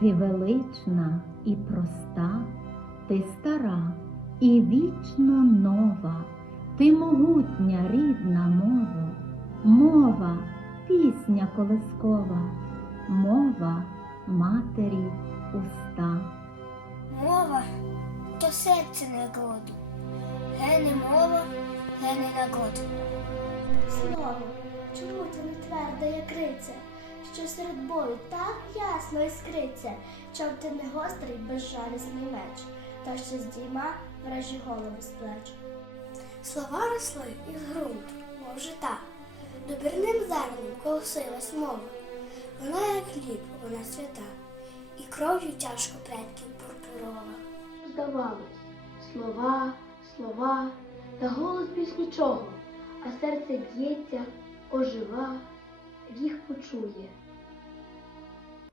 Ти велична і проста, ти стара і вічно нова, ти могутня рідна мова, мова, пісня колискова, мова матері уста. Мова то серце народу, гене мова, гене народ. Слово, чому ти не тверда, як риця, що серед бою так ясно іскриться, чом ти не гострий, безжалісний меч, та що здійма вражі голови з плеч. Слова росли із ґрунту, мов жита, добірним зерном колосилась мова. Вона як хліб, вона свята, і кров'ю тяжко предків пурпурова. Здавалось, слова, слова, та голос більш нічого, а серце б'ється, ожива, їх почує,